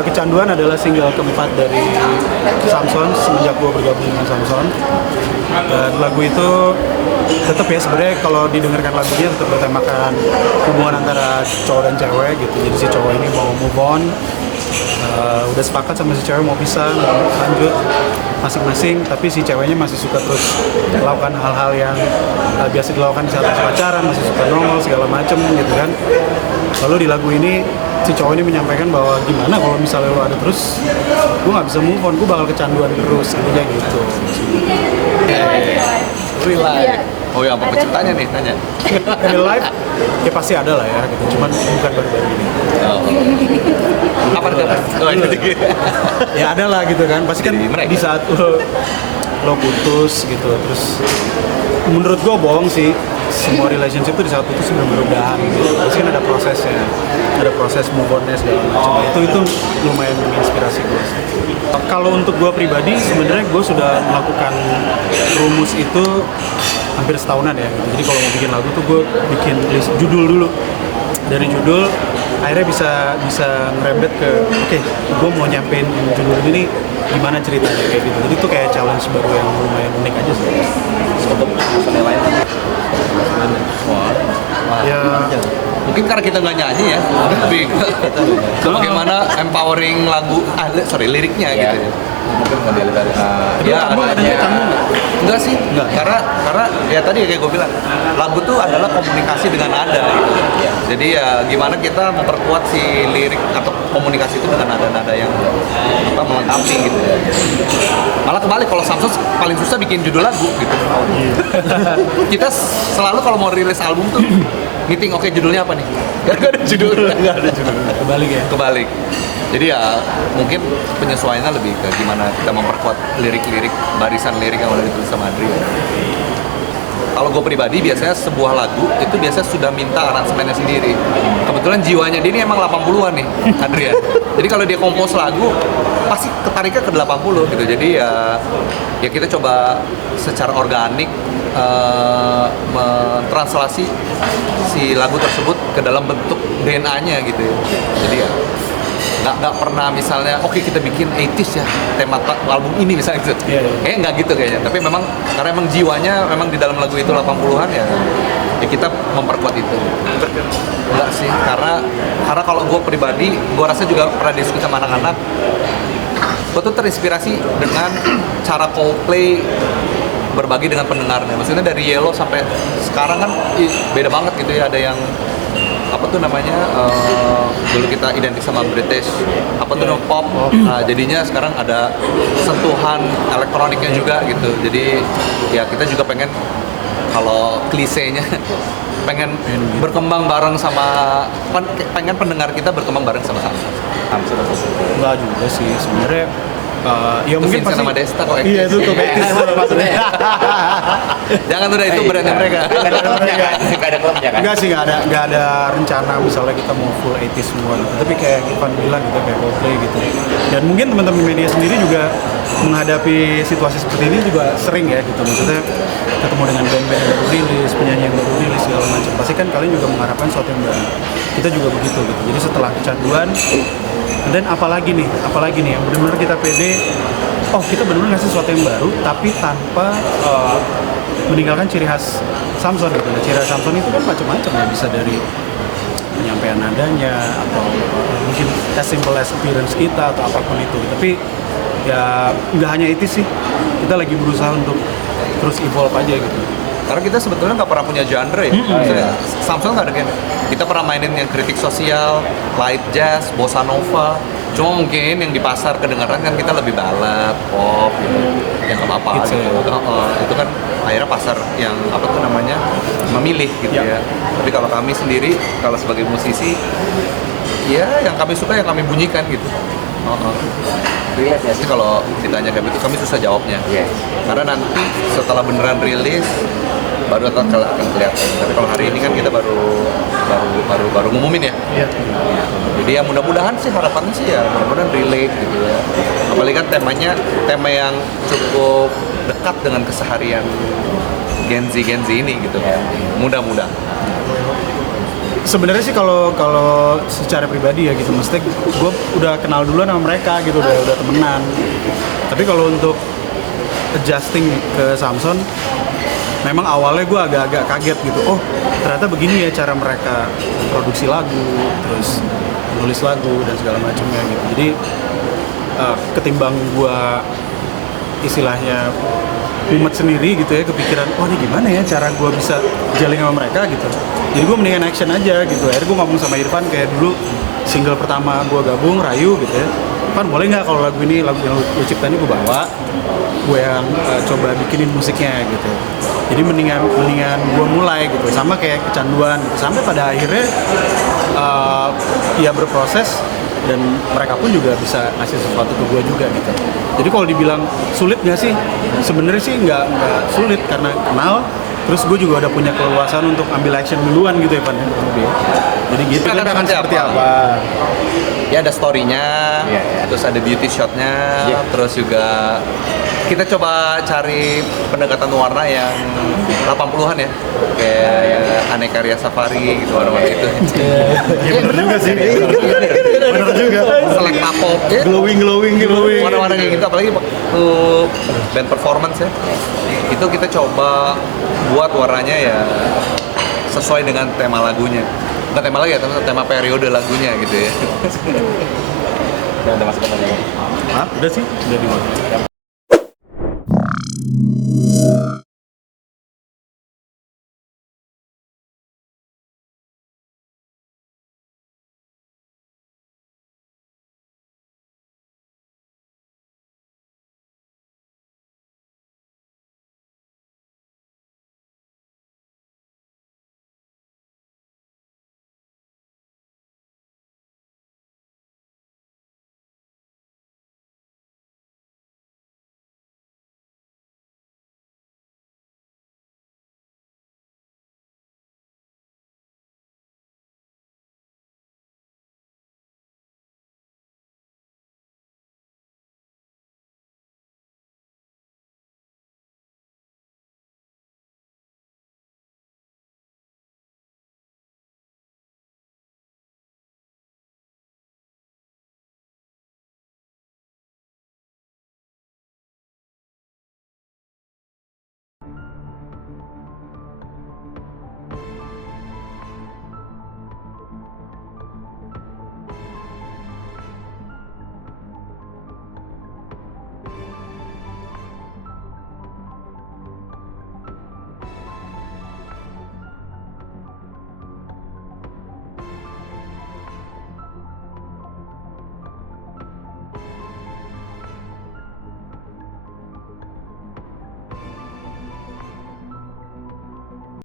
Kecanduan adalah single keempat dari Samson semenjak gue bergabung dengan Samson. Dan lagu itu tetap ya sebenarnya kalau didengarkan lagunya tetap bertemakan hubungan antara cowok dan cewek gitu. Jadi si cowok ini mau move on, udah sepakat sama si cewek mau pisah, mau lanjut masing-masing, tapi si ceweknya masih suka terus melakukan hal-hal yang biasa dilakukan di saat masih pacaran, masih suka nongol segala macem gitu kan. Lalu di lagu ini si cowok ini menyampaikan bahwa gimana kalau misalnya lo ada terus, gue nggak bisa move on, gue bakal kecanduan terus, intinya gitu. Real life. Oh ya, apa penciptanya nih, tanya. Real life ya pasti ada lah ya gitu, cuman bukan baru-baru ini. Apa ada? Oh, Ya ada lah gitu kan, pasti kan di saat lo putus gitu, terus menurut gue bohong sih, semua relationship itu di saat putus benar-benar udahan gitu. Pasti kan ada prosesnya, ada proses move on-nya segala macam. Itu lumayan menginspirasi gue. Kalau untuk gue pribadi sebenarnya gue sudah melakukan rumus itu hampir setahunan ya gitu. Jadi kalau mau bikin lagu tuh gue bikin list judul dulu. Dari judul akhirnya bisa ngerembet ke oke, gue mau nyampein judul ini gimana ceritanya kayak gitu. Jadi itu kayak challenge baru yang lumayan unik aja sih. Untuk penilaian Ya mungkin karena kita nggak nyanyi ya, tapi ke bagaimana empowering lagu, liriknya gitu ya. Mungkin nggak dari ya kamu enggak sih, karena ya tadi kayak gue bilang, lagu tuh adalah komunikasi dengan nada gitu. Jadi ya gimana kita memperkuat si lirik atau komunikasi itu dengan nada-nada yang melengkapi gitu ya. Malah kebalik, kalau Samson paling susah bikin judul lagu gitu. Kita selalu kalau mau rilis album tuh meeting, oke judulnya apa nih? Gak ada judul. Kebalik. Jadi ya mungkin penyesuaiannya lebih ke gimana kita memperkuat lirik-lirik, barisan lirik yang udah ditulis sama Adri. Kalau gue pribadi biasanya sebuah lagu itu biasanya sudah minta aransemennya sendiri. Kebetulan jiwanya dia ini emang 80-an nih, Adrian. Jadi kalau dia kompos lagu pasti ketariknya ke 80 gitu. Jadi ya kita coba secara organik mentranslasi si lagu tersebut ke dalam bentuk DNA-nya gitu ya. Jadi ya nggak pernah misalnya oke, kita bikin 80s ya tema album ini misalnya gitu. Kayaknya nggak gitu kayaknya, tapi memang karena emang jiwanya memang di dalam lagu itu 80-an ya kita memperkuat itu. Enggak sih, karena kalau gue pribadi, gue rasa juga pernah diskusi sama anak-anak, gue tuh terinspirasi dengan cara Coldplay berbagi dengan pendengarnya. Maksudnya dari Yellow sampai sekarang kan beda banget gitu ya. Ada yang apa tuh namanya, dulu kita identik sama British, apa tuh pop, nah, jadinya sekarang ada sentuhan elektroniknya juga gitu. Jadi ya kita juga pengen, kalau klisenya pengen berkembang bareng sama, pengen pendengar kita berkembang bareng sama Samson. Enggak juga sih sebenarnya. Ya itu mungkin pasti sama Desta kok. Iya itu Kobetis maksudnya. Jangan udah, itu brandnya mereka. Nggak ada klubnya kan? Enggak sih, nggak ada rencana misalnya kita mau full 80s semua gitu. Tapi kayak Ivan bilang gitu, kayak Coldplay gitu. Dan mungkin teman-teman media sendiri juga menghadapi situasi seperti ini juga sering ya gitu. Maksudnya ketemu dengan band-band yang baru rilis, penyanyi yang baru rilis segala macam. Pasti kan kalian juga mengharapkan sesuatu yang baru. Kita juga begitu gitu. Jadi setelah kecanduan, dan apalagi nih yang benar-benar kita pede, kita benar-benar ngasih sesuatu yang baru tapi tanpa meninggalkan ciri khas Samson gitu. Nah, ciri khas Samson itu kan macam-macam ya, bisa dari penyampaian nadanya atau mungkin as simple as appearance kita atau apapun itu. Tapi ya nggak hanya itu sih, kita lagi berusaha untuk terus evolve aja gitu. Karena kita sebetulnya nggak pernah punya genre ya. Maksudnya, Samson nggak ada genre. Kita pernah mainin yang kritik sosial, light jazz, bossa nova. Cuma mungkin yang di pasar kedengaran kan kita lebih balad, pop gitu. Yang nggak apa-apa gitu. Itu kan akhirnya pasar yang apa tuh namanya memilih gitu ya. Tapi kalau kami sendiri, kalau sebagai musisi, ya yang kami suka yang kami bunyikan gitu. Jadi kalau ditanya kayak gitu, kami susah jawabnya. Karena nanti setelah beneran rilis baru akan kelihatan. Tapi kalau hari ini kan kita baru ngumumin ya. Jadi ya mudah-mudahan sih, harapannya sih ya mudah-mudahan relate gitu ya. Apalagi kan tema yang cukup dekat dengan keseharian Gen Z ini gitu. Mudah-mudahan. sebenarnya sih kalau secara pribadi ya gitu, mesti gue udah kenal duluan sama mereka gitu, udah temenan. Tapi kalau untuk adjusting ke Samson, memang awalnya gue agak-agak kaget gitu. Oh ternyata begini ya cara mereka produksi lagu, terus nulis lagu dan segala macamnya gitu. Jadi ketimbang gue istilahnya umat sendiri gitu ya, kepikiran, oh ini gimana ya cara gue bisa jalin sama mereka gitu. Jadi gue mendingan action aja gitu. Akhirnya gue ngomong sama Irfan kayak dulu single pertama gue gabung, Rayu gitu ya. Irfan boleh nggak kalau lagu ini, lagu yang lu ciptain gue bawa, gue yang coba bikinin musiknya gitu. Jadi mendingan gue mulai gitu, sama kayak kecanduan gitu. Sampai pada akhirnya ya berproses dan mereka pun juga bisa ngasih sesuatu ke gue juga gitu. Jadi kalau dibilang sulit nggak sih? Sebenarnya sih nggak sulit karena kenal. Terus gue juga udah punya keluasan untuk ambil action duluan gitu ya Pan. Jadi gitu kan akan seperti apa? Ya ada story-nya, Iya. terus ada beauty shot-nya, terus juga kita coba cari pendekatan warna yang 80-an ya, kayak Aneka Ria Safari gitu, warna-warna itu. Ya bener juga sih. Bener juga. Select pop, ya. Glowing. Warna-warna kayak gitu, apalagi waktu band performance ya, itu kita coba buat warnanya ya sesuai dengan tema lagunya. Bukan tema lagi ya, tema periode lagunya gitu ya. Udah masuk ke tadi. Hah? Udah sih? Udah di